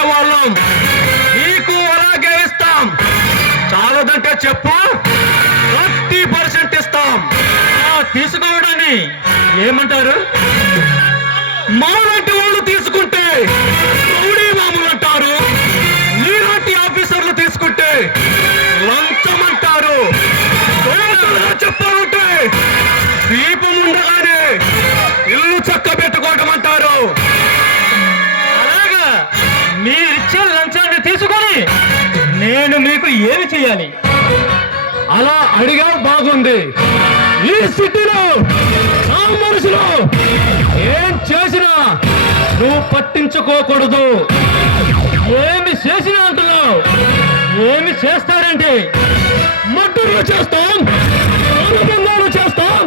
ఇచ్చేవాళ్ళం, నీకు అలాగే ఇస్తాం. చాలదంటే చెప్పు, 30% ఇస్తాం. తీసుకోవడాన్ని ఏమంటారు? మాలాంటి వాళ్ళు తీసుకుంటే రౌడీ మామూలు అంటారు, నీలాంటి ఆఫీసర్లు తీసుకుంటే లంచం అంటారు. చెప్పాలంటే దీపం ఉండగానే ఇల్లు చక్క పెట్టుకోవడం అంటారు. అలాగా, మీరిచ్చే లంచాన్ని తీసుకొని నేను మీకు ఏమి చేయాలి? అలా అడిగా బాగుంది. ఈ సిటీలో ఆ మనుషులు ఏం చేసినా నువ్వు పట్టించుకోకూడదు. ఏమి చేసినా అంటున్నావు? ఏమి చేస్తారంటే? మర్డర్లు చేస్తాం, అనుబంధాలు చేస్తాం,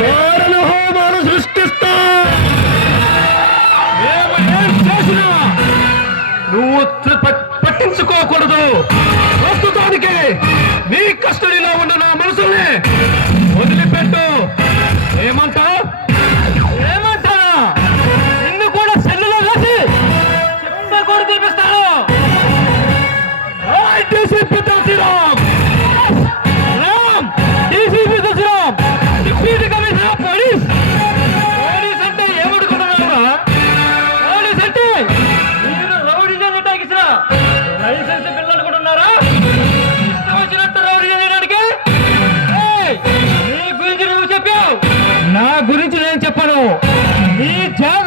మారణ హోమాలు సృష్టిస్తాం. ఏం చేసినా నువ్వు పట్టించుకోకూడదు. ప్రస్తుతానికి నీ కస్టడీలో ఉన్న నా మనసుల్ని వదిలిపెట్టు. ఏమంటావు? ఏమంటా? నిన్ను కూడా సెల్లులో వేసి చెప్ప కూడా చూపిస్తాను. DCP Tulsiram, DCP Tulsiram, deputy commissioner of police. Police అంటే ఏమనుకుంటున్నావురా? పోలీస్ అంటే మీరు రౌడీ చేయడానికి లైసెన్స్ బిల్లు అనుకుంటున్నారా? ఇష్టం వచ్చినట్టు రౌడీ చేయడానికి. నీ గురించి నువ్వు చెప్పావు, నా గురించి నేను చెప్పను. నీ జాగ